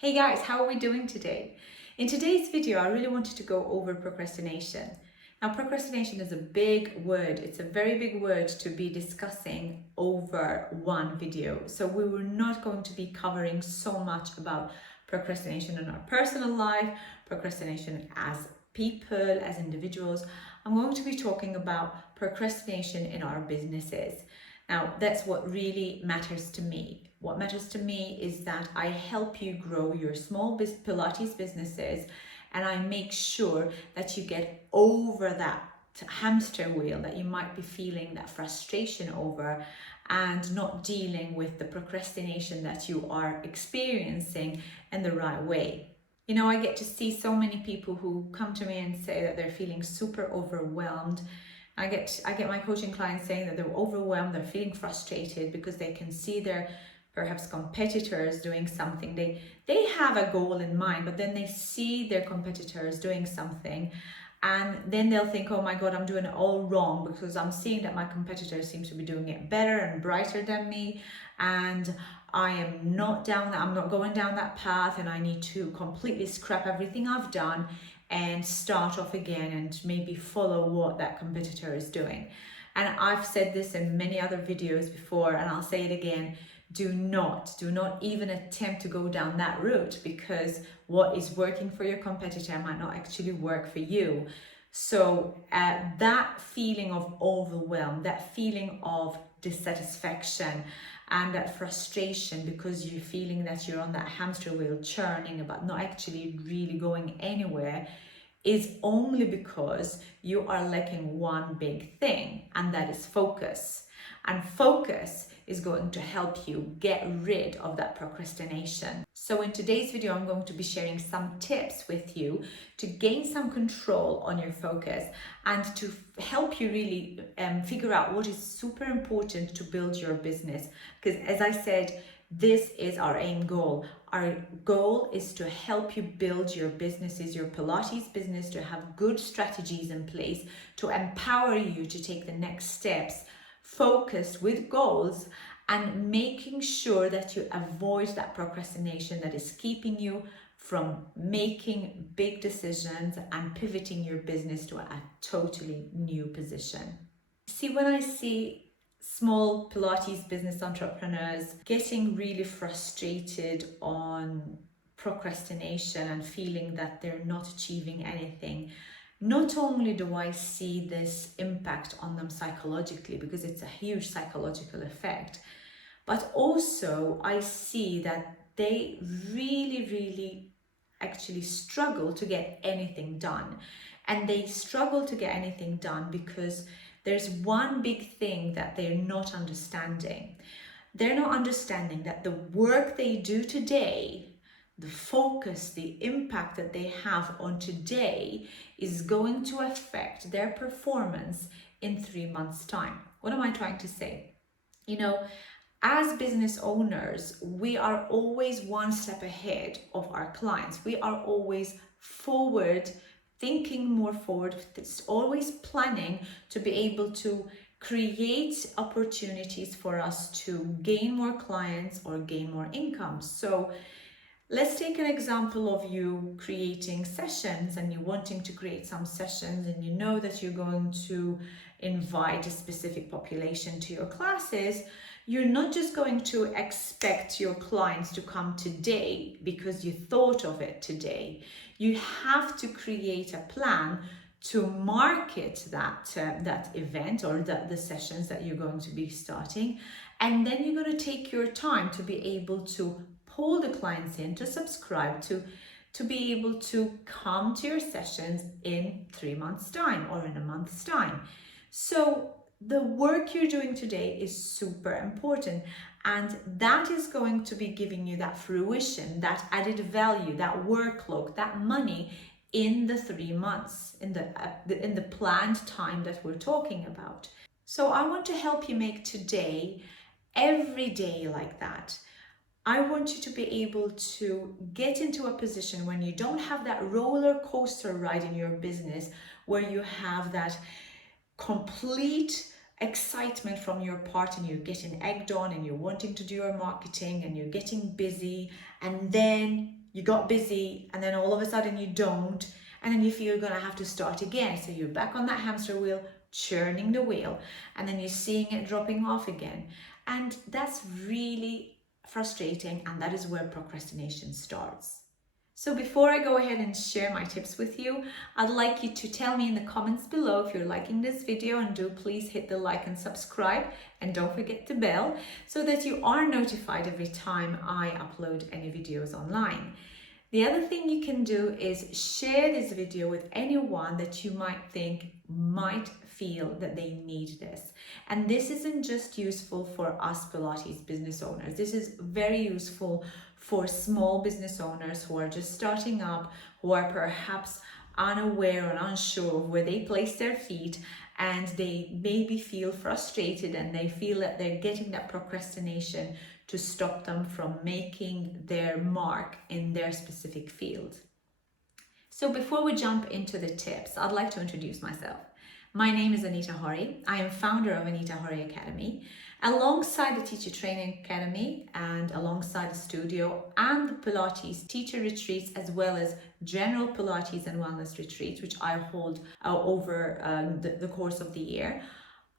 Hey guys, how are we doing today? In today's video, I really wanted to go over procrastination. Now, procrastination is a big word. It's a very big word to be discussing over one video. So we were not going to be covering so much about procrastination in our personal life, procrastination as people, as individuals. I'm going to be talking about procrastination in our businesses. Now, that's what really matters to me. What matters to me is that I help you grow your small Pilates businesses, and I make sure that you get over that hamster wheel that you might be feeling that frustration over, and not dealing with the procrastination that you are experiencing in the right way. You know, I get to see so many people who come to me and say that they're feeling super overwhelmed. I get my coaching clients saying that they're overwhelmed, they're feeling frustrated because they can see their perhaps competitors doing something. They have a goal in mind, but then they see their competitors doing something, and then they'll think, oh my God, I'm doing it all wrong because I'm seeing that my competitor seems to be doing it better and brighter than me, and I'm not going down that path, and I need to completely scrap everything I've done and start off again and maybe follow what that competitor is doing. And I've said this in many other videos before, and I'll say it again. Do not even attempt to go down that route, because what is working for your competitor might not actually work for you. So that feeling of overwhelm, that feeling of dissatisfaction, and that frustration because you're feeling that you're on that hamster wheel churning but not actually really going anywhere, is only because you are lacking one big thing, and that is focus. And focus is going to help you get rid of that procrastination. So in today's video, I'm going to be sharing some tips with you to gain some control on your focus, and to help you really figure out what is super important to build your business. Because as I said, this is our aim goal. Our goal is to help you build your businesses, your Pilates business, to have good strategies in place, to empower you to take the next steps, focused with goals, and making sure that you avoid that procrastination that is keeping you from making big decisions and pivoting your business to a totally new position. See, when I see small Pilates business entrepreneurs getting really frustrated on procrastination and feeling that they're not achieving anything, not only do I see this impact on them psychologically, because it's a huge psychological effect, but also I see that they really actually struggle to get anything done. And they struggle to get anything done because there's one big thing that they're not understanding. They're not understanding that the work they do today, the focus, the impact that they have on today, is going to affect their performance in 3 months' time. What am I trying to say? You know, as business owners, we are always one step ahead of our clients. We are always forward, thinking more forward, always planning to be able to create opportunities for us to gain more clients or gain more income. So let's take an example of you creating sessions, and you wanting to create some sessions, and you know that you're going to invite a specific population to your classes. You're not just going to expect your clients to come today because you thought of it today. You have to create a plan to market that event or the sessions that you're going to be starting. And then you're going to take your time to be able to pull the clients in to subscribe, to be able to come to your sessions in 3 months' time or in a month's time. So the work you're doing today is super important, and that is going to be giving you that fruition, that added value, that workload, that money in the 3 months, in the planned time that we're talking about. So I want to help you make today, every day like that. I want you to be able to get into a position when you don't have that roller coaster ride in your business, where you have that complete excitement from your part and you're getting egged on and you're wanting to do your marketing and you're getting busy, and then you got busy, and then all of a sudden you don't, and then you feel you're gonna have to start again. So you're back on that hamster wheel, churning the wheel, and then you're seeing it dropping off again. And that's really frustrating, and that is where procrastination starts. So before I go ahead and share my tips with you, I'd like you to tell me in the comments below if you're liking this video, and do please hit the like and subscribe, and don't forget the bell so that you are notified every time I upload any videos online. The other thing you can do is share this video with anyone that you might think might feel that they need this. And this isn't just useful for us Pilates business owners. This is very useful for small business owners who are just starting up, who are perhaps unaware or unsure of where they place their feet, and they maybe feel frustrated and they feel that they're getting that procrastination to stop them from making their mark in their specific field. So before we jump into the tips, I'd like to introduce myself. My name is Anita Horry. I am founder of Anita Horry Academy. Alongside the Teacher Training Academy and alongside the studio and the Pilates teacher retreats, as well as general Pilates and wellness retreats, which I hold over the course of the year,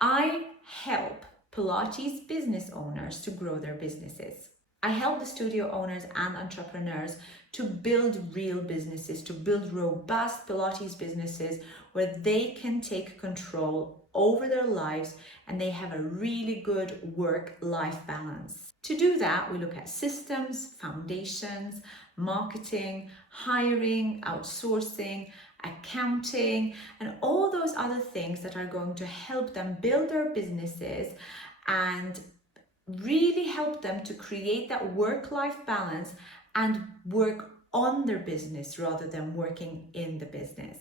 I help Pilates business owners to grow their businesses. I help the studio owners and entrepreneurs to build real businesses, to build robust Pilates businesses where they can take control over their lives and they have a really good work-life balance. To do that, we look at systems, foundations, marketing, hiring, outsourcing, accounting, and all those other things that are going to help them build their businesses and really help them to create that work-life balance and work on their business rather than working in the business.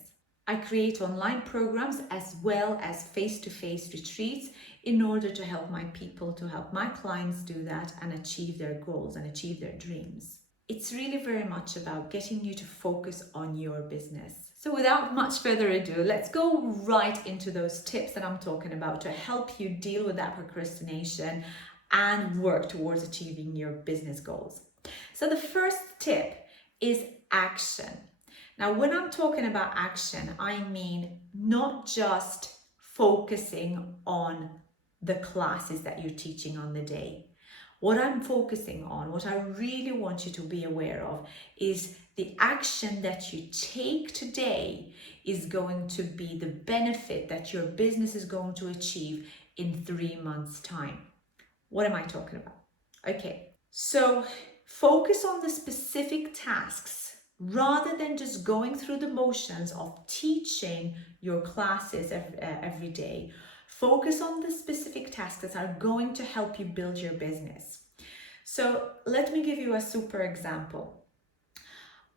I create online programs as well as face-to-face retreats in order to help my people, to help my clients do that and achieve their goals and achieve their dreams. It's really very much about getting you to focus on your business. So without much further ado, let's go right into those tips that I'm talking about to help you deal with that procrastination and work towards achieving your business goals. So the first tip is action. Now, when I'm talking about action, I mean not just focusing on the classes that you're teaching on the day. What I'm focusing on, what I really want you to be aware of, is the action that you take today is going to be the benefit that your business is going to achieve in 3 months' time. What am I talking about? Okay, so focus on the specific tasks rather than just going through the motions of teaching your classes every day. Focus on the specific tasks that are going to help you build your business. So let me give you a super example.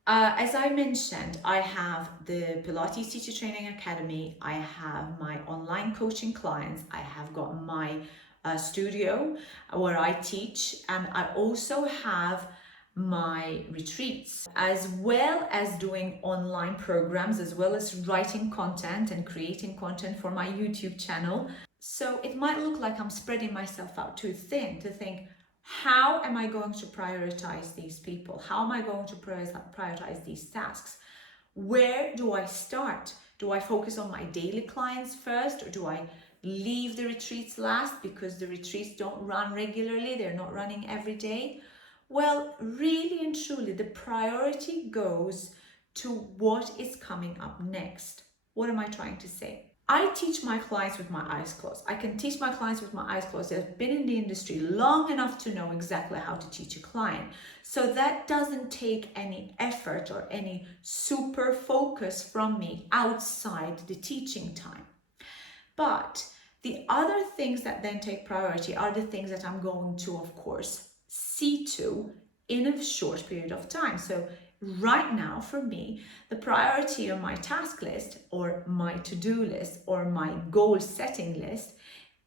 As I mentioned, I have the Pilates Teacher Training Academy, I have my online coaching clients, I have got my studio where I teach, and I also have my retreats, as well as doing online programs, as well as writing content and creating content for my YouTube channel. So it might look like I'm spreading myself out too thin to think, how am I going to prioritize these people? How am I going to prioritize these tasks? Where do I start? Do I focus on my daily clients first, or do I leave the retreats last because the retreats don't run regularly? They're not running every day. Well, really and truly, the priority goes to what is coming up next. What am I trying to say? I teach my clients with my eyes closed. I can teach my clients with my eyes closed. They've been in the industry long enough to know exactly how to teach a client. So that doesn't take any effort or any super focus from me outside the teaching time. But the other things that then take priority are the things that I'm going to, of course, see to in a short period of time. So right now, for me, the priority on my task list or my to-do list or my goal setting list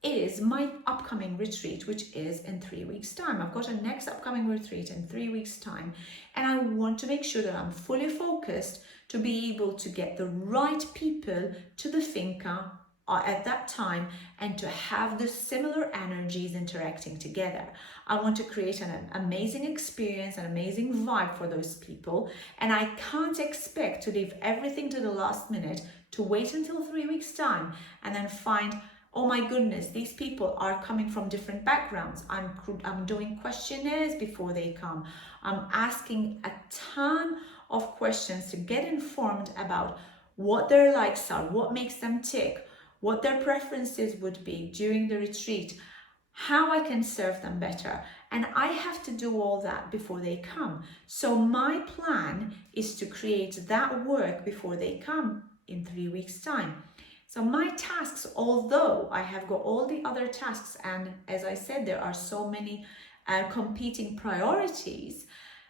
is my upcoming retreat, which is in 3 weeks' time. I've got a next upcoming retreat in 3 weeks' time, and I want to make sure that I'm fully focused to be able to get the right people to the finca at that time and to have the similar energies interacting together. I want to create an amazing experience, an amazing vibe for those people, and I can't expect to leave everything to the last minute, to wait until 3 weeks time and then find, oh my goodness, these people are coming from different backgrounds. I'm doing questionnaires before they come. I'm asking a ton of questions to get informed about what their likes are, what makes them tick, what their preferences would be during the retreat, how I can serve them better. And I have to do all that before they come. So my plan is to create that work before they come in 3 weeks time. So my tasks, although I have got all the other tasks, and as I said, there are so many competing priorities,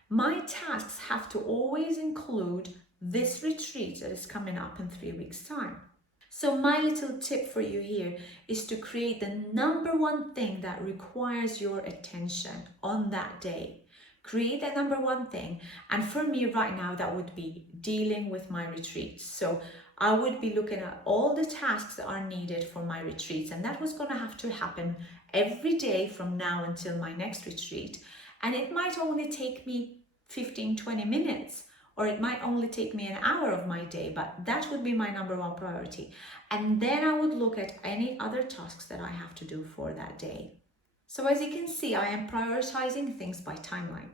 my tasks have to always include this retreat that is coming up in 3 weeks time. So my little tip for you here is to create the number one thing that requires your attention on that day. Create that number one thing. And for me right now, that would be dealing with my retreats. So I would be looking at all the tasks that are needed for my retreats. And that was going to have to happen every day from now until my next retreat. And it might only take me 15-20 minutes, or it might only take me an hour of my day, but that would be my number one priority. And then I would look at any other tasks that I have to do for that day. So as you can see, I am prioritizing things by timeline.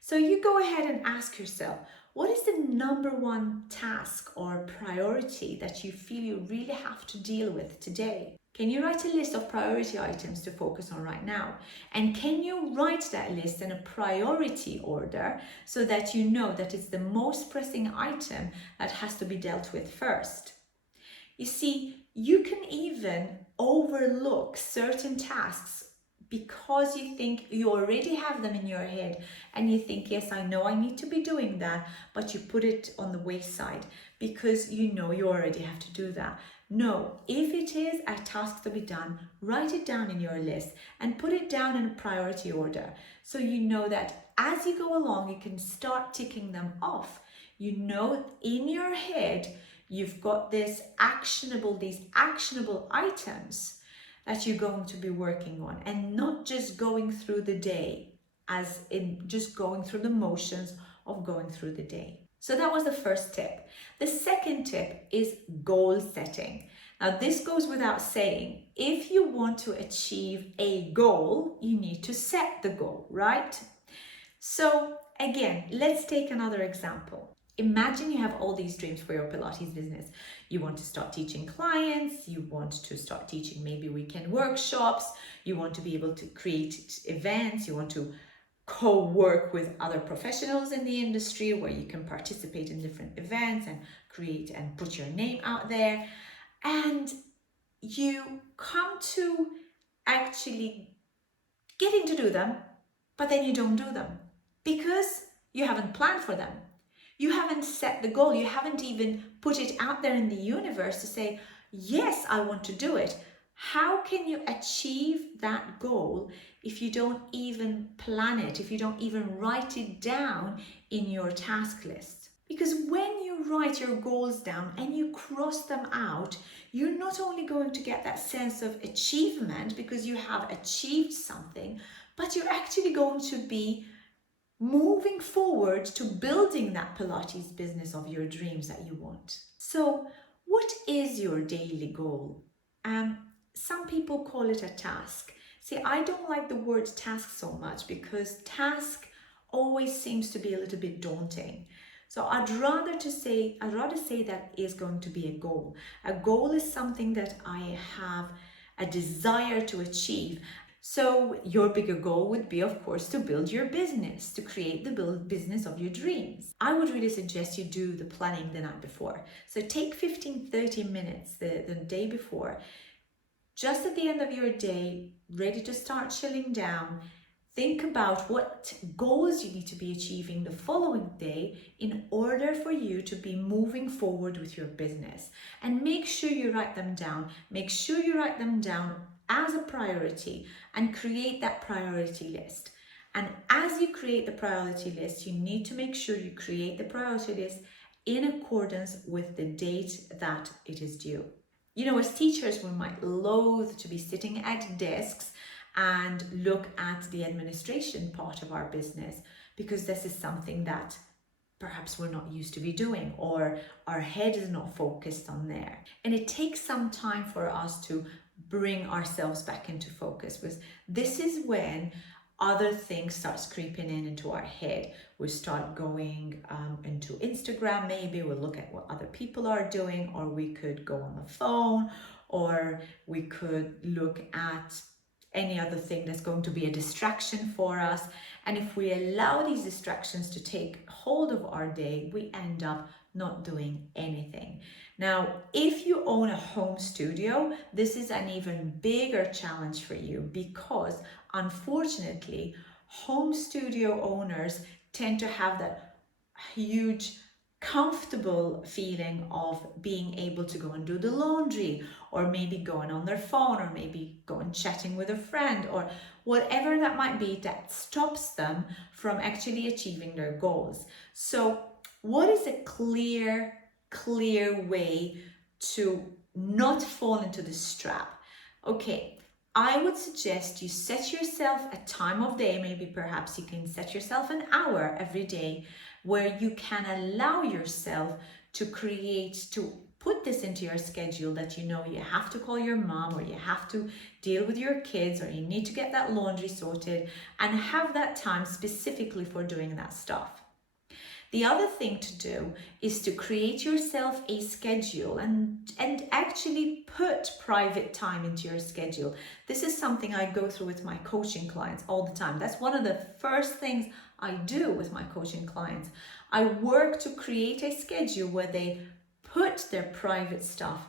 So you go ahead and ask yourself, what is the number one task or priority that you feel you really have to deal with today? Can you write a list of priority items to focus on right now? And can you write that list in a priority order so that you know that it's the most pressing item that has to be dealt with first? You see, you can even overlook certain tasks because you think you already have them in your head and you think, yes, I know I need to be doing that, but you put it on the wayside because you know you already have to do that. No, if it is a task to be done, write it down in your list and put it down in a priority order. So you know that as you go along, you can start ticking them off. You know in your head, you've got these actionable items that you're going to be working on, and not just going through the day, as in just going through the motions of going through the day. So that was the first tip. The second tip is goal setting. Now this goes without saying. If you want to achieve a goal, you need to set the goal, right? So again, let's take another example. Imagine you have all these dreams for your Pilates business. You want to start teaching clients, you want to start teaching maybe weekend workshops, you want to be able to create events, you want to co-work with other professionals in the industry where you can participate in different events and create and put your name out there. And you come to actually getting to do them, but then you don't do them because you haven't planned for them. You haven't set the goal. You haven't even put it out there in the universe to say, yes, I want to do it. How can you achieve that goal if you don't even plan it, if you don't even write it down in your task list? Because when you write your goals down and you cross them out, you're not only going to get that sense of achievement because you have achieved something, but you're actually going to be moving forward to building that Pilates business of your dreams that you want. So what is your daily goal? Some people call it a task. See, I don't like the word task so much because task always seems to be a little bit daunting. So I'd rather say that is going to be a goal. A goal is something that I have a desire to achieve. So your bigger goal would be, of course, to build your business, to create the business of your dreams. I would really suggest you do the planning the night before. So take 15-30 minutes the day before, just at the end of your day, ready to start chilling down. Think about what goals you need to be achieving the following day in order for you to be moving forward with your business. And make sure you write them down. Make sure you write them down as a priority and create that priority list. And as you create the priority list, you need to make sure you create the priority list in accordance with the date that it is due. as teachers, we might loathe to be sitting at desks and look at the administration part of our business, because this is something that perhaps we're not used to be doing, or our head is not focused on there. And it takes some time for us to bring ourselves back into focus, because this is when other things starts creeping into our head. We start going into Instagram, maybe we'll look at what other people are doing, or we could go on the phone, or we could look at any other thing that's going to be a distraction for us. And if we allow these distractions to take hold of our day, we end up not doing anything. Now, if you own a home studio, this is an even bigger challenge for you, because unfortunately, home studio owners tend to have that huge comfortable feeling of being able to go and do the laundry, or maybe going on their phone, or maybe go and chatting with a friend, or whatever that might be, that stops them from actually achieving their goals. So what is a clear way to not fall into this trap? Okay, I would suggest you set yourself a time of day. Maybe perhaps you can set yourself an hour every day where you can allow yourself to put this into your schedule, that you have to call your mom, or you have to deal with your kids, or you need to get that laundry sorted, and have that time specifically for doing that stuff. The other thing to do is to create yourself a schedule and actually put private time into your schedule. This is something I go through with my coaching clients all the time. That's one of the first things I do with my coaching clients. I work to create a schedule where they put their private stuff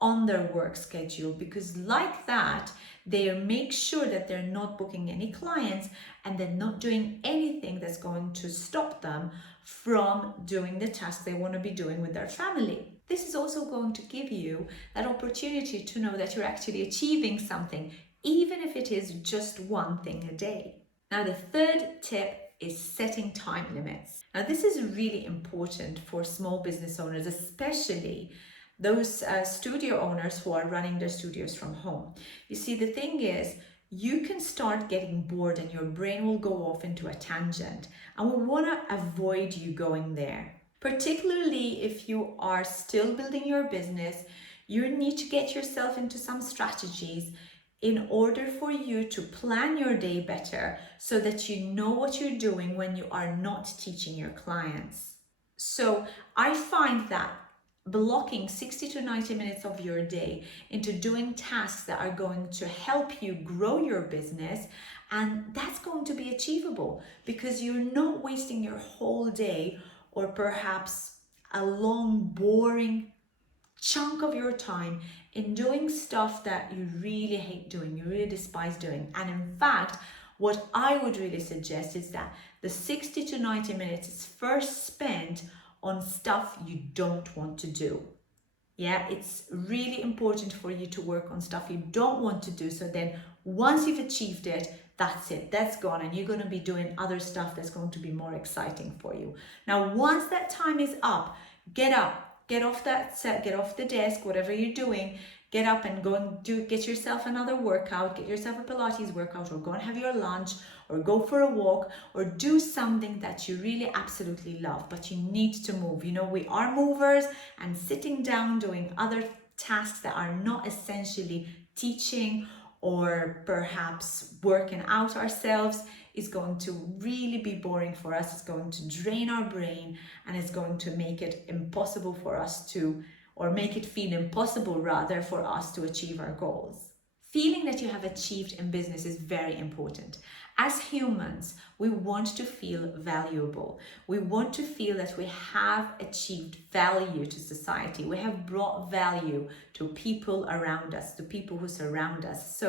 on their work schedule, because like that, they make sure that they're not booking any clients, and they're not doing anything that's going to stop them from doing the tasks they want to be doing with their family. This is also going to give you that opportunity to know that you're actually achieving something, even if it is just one thing a day. Now, the third tip is setting time limits. Now, this is really important for small business owners, especially those studio owners who are running their studios from home. You see, the thing is, you can start getting bored and your brain will go off into a tangent, and we want to avoid you going there. Particularly if you are still building your business, you need to get yourself into some strategies in order for you to plan your day better, so that you know what you're doing when you are not teaching your clients. So I find that blocking 60 to 90 minutes of your day into doing tasks that are going to help you grow your business, and that's going to be achievable because you're not wasting your whole day, or perhaps a long boring chunk of your time in doing stuff that you really hate doing, you really despise doing. And in fact, what I would really suggest is that the 60 to 90 minutes is first spent on stuff you don't want to do. Yeah, it's really important for you to work on stuff you don't want to do. So then once you've achieved it, that's it, that's gone, and you're going to be doing other stuff that's going to be more exciting for you. Now, once that time is up, get up. Get off that set, get off the desk, whatever you're doing, get up and go and get yourself another workout, get yourself a Pilates workout, or go and have your lunch, or go for a walk, or do something that you really absolutely love, but you need to move. We are movers, and sitting down doing other tasks that are not essentially teaching or perhaps working out ourselves is going to really be boring for us. It's going to drain our brain, and it's going to make it impossible for us to, or make it feel impossible rather, for us to achieve our goals. Feeling that you have achieved in business is very important. As humans, we want to feel valuable. We want to feel that we have achieved value to society. We have brought value to people around us, to people who surround us.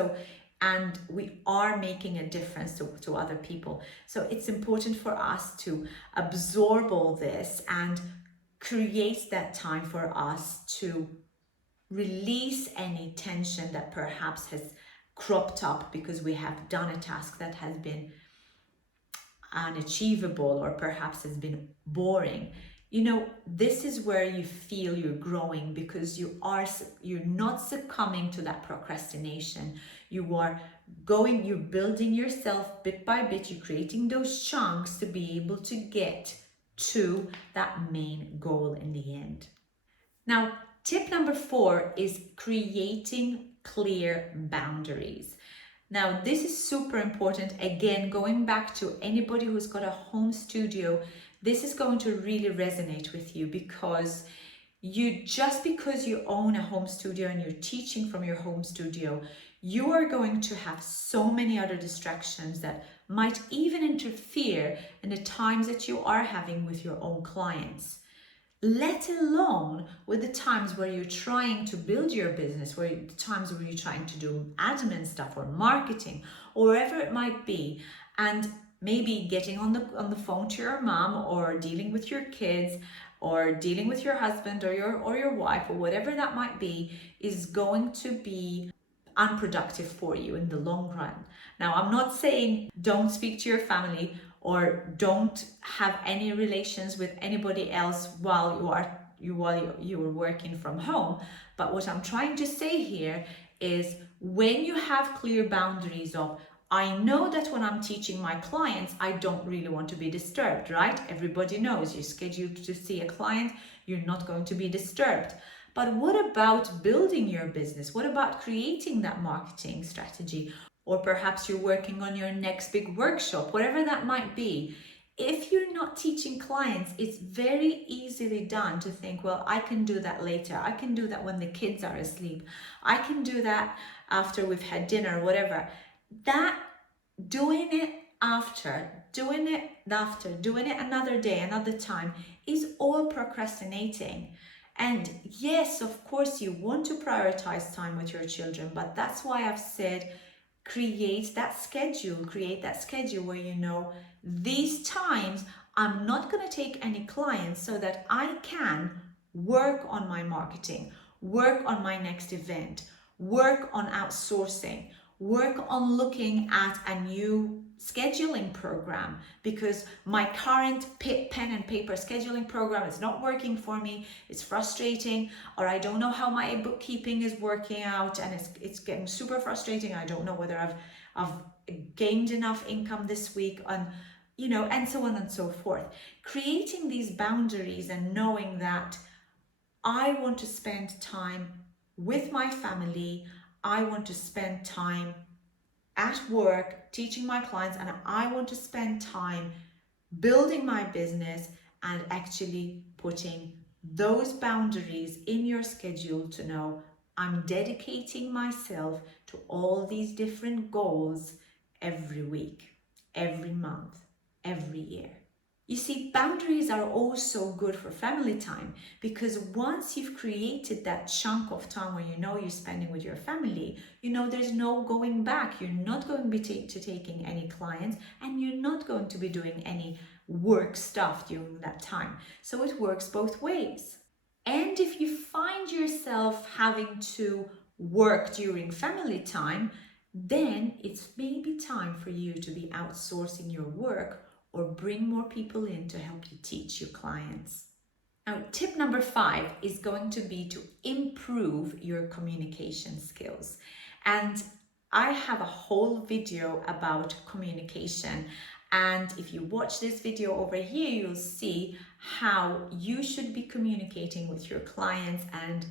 And we are making a difference to other people. So it's important for us to absorb all this and create that time for us to release any tension that perhaps has cropped up because we have done a task that has been unachievable or perhaps has been boring. This is where you feel you're growing, because you're not succumbing to that procrastination. You're building yourself bit by bit. You're creating those chunks to be able to get to that main goal in the end. Now, tip number 4 is creating clear boundaries. Now, this is super important. Again, going back to anybody who's got a home studio, this is going to really resonate with you, because just because you own a home studio and you're teaching from your home studio, you are going to have so many other distractions that might even interfere in the times that you are having with your own clients. Let alone with the times where you're trying to build your business, the times where you're trying to do admin stuff or marketing or wherever it might be, and maybe getting on the phone to your mom, or dealing with your kids, or dealing with your husband or your wife, or whatever that might be, is going to be unproductive for you in the long run. Now, I'm not saying don't speak to your family or don't have any relations with anybody else while you are working from home. But what I'm trying to say here is, when you have clear boundaries of, I know that when I'm teaching my clients, I don't really want to be disturbed, right? Everybody knows you're scheduled to see a client, you're not going to be disturbed. But what about building your business? What about creating that marketing strategy? Or perhaps you're working on your next big workshop, whatever that might be. If you're not teaching clients, it's very easily done to think, well, I can do that later. I can do that when the kids are asleep. I can do that after we've had dinner, whatever. That doing it another day, another time, is all procrastinating. And yes, of course, you want to prioritize time with your children, but that's why I've said, create that schedule where these times I'm not going to take any clients, so that I can work on my marketing, work on my next event, work on outsourcing, work on looking at a new scheduling program, because my current pen and paper scheduling program is not working for me. It's frustrating, or I don't know how my bookkeeping is working out, and it's getting super frustrating. I don't know whether I've gained enough income this week, and so on and so forth. Creating these boundaries and knowing that I want to spend time with my family, I want to spend time at work teaching my clients, and I want to spend time building my business, and actually putting those boundaries in your schedule to know I'm dedicating myself to all these different goals every week, every month, every year. You see, boundaries are also good for family time, because once you've created that chunk of time where you're spending with your family, there's no going back. You're not going to be taking any clients, and you're not going to be doing any work stuff during that time. So it works both ways. And if you find yourself having to work during family time, then it's maybe time for you to be outsourcing your work, or bring more people in to help you teach your clients. Now, tip number 5 is going to be to improve your communication skills. And I have a whole video about communication. And if you watch this video over here, you'll see how you should be communicating with your clients. And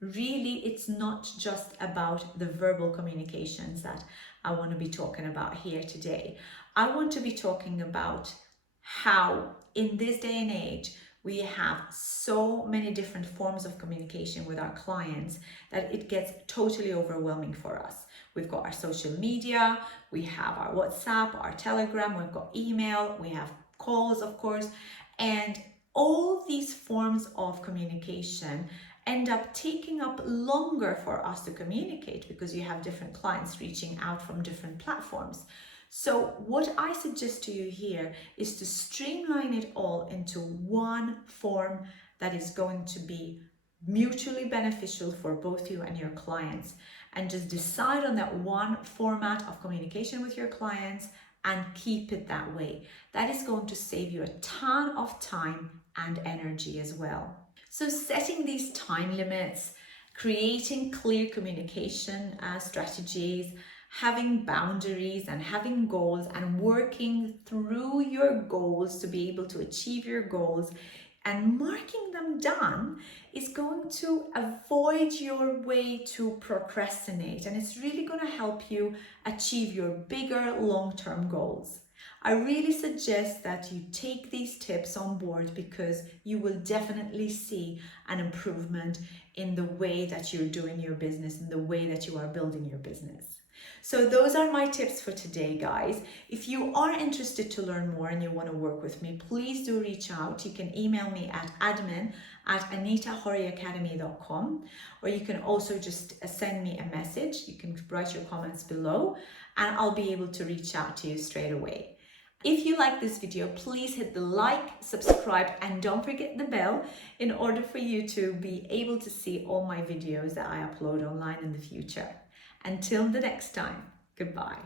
really, it's not just about the verbal communications that I want to be talking about here today. I want to be talking about how in this day and age, we have so many different forms of communication with our clients that it gets totally overwhelming for us. We've got our social media, we have our WhatsApp, our Telegram, we've got email, we have calls, of course, and all these forms of communication end up taking up longer for us to communicate, because you have different clients reaching out from different platforms. So what I suggest to you here is to streamline it all into one form that is going to be mutually beneficial for both you and your clients, and just decide on that one format of communication with your clients and keep it that way. That is going to save you a ton of time and energy as well. So setting these time limits, creating clear communication strategies, having boundaries and having goals and working through your goals to be able to achieve your goals and marking them down is going to avoid your way to procrastinate, and it's really going to help you achieve your bigger long-term goals. I really suggest that you take these tips on board because you will definitely see an improvement in the way that you're doing your business and the way that you are building your business. So those are my tips for today, guys. If you are interested to learn more and you want to work with me, please do reach out. You can email me at admin@anitahorryacademy.com, or you can also just send me a message. You can write your comments below and I'll be able to reach out to you straight away. If you like this video, please hit the like, subscribe, and don't forget the bell in order for you to be able to see all my videos that I upload online in the future. Until the next time, goodbye.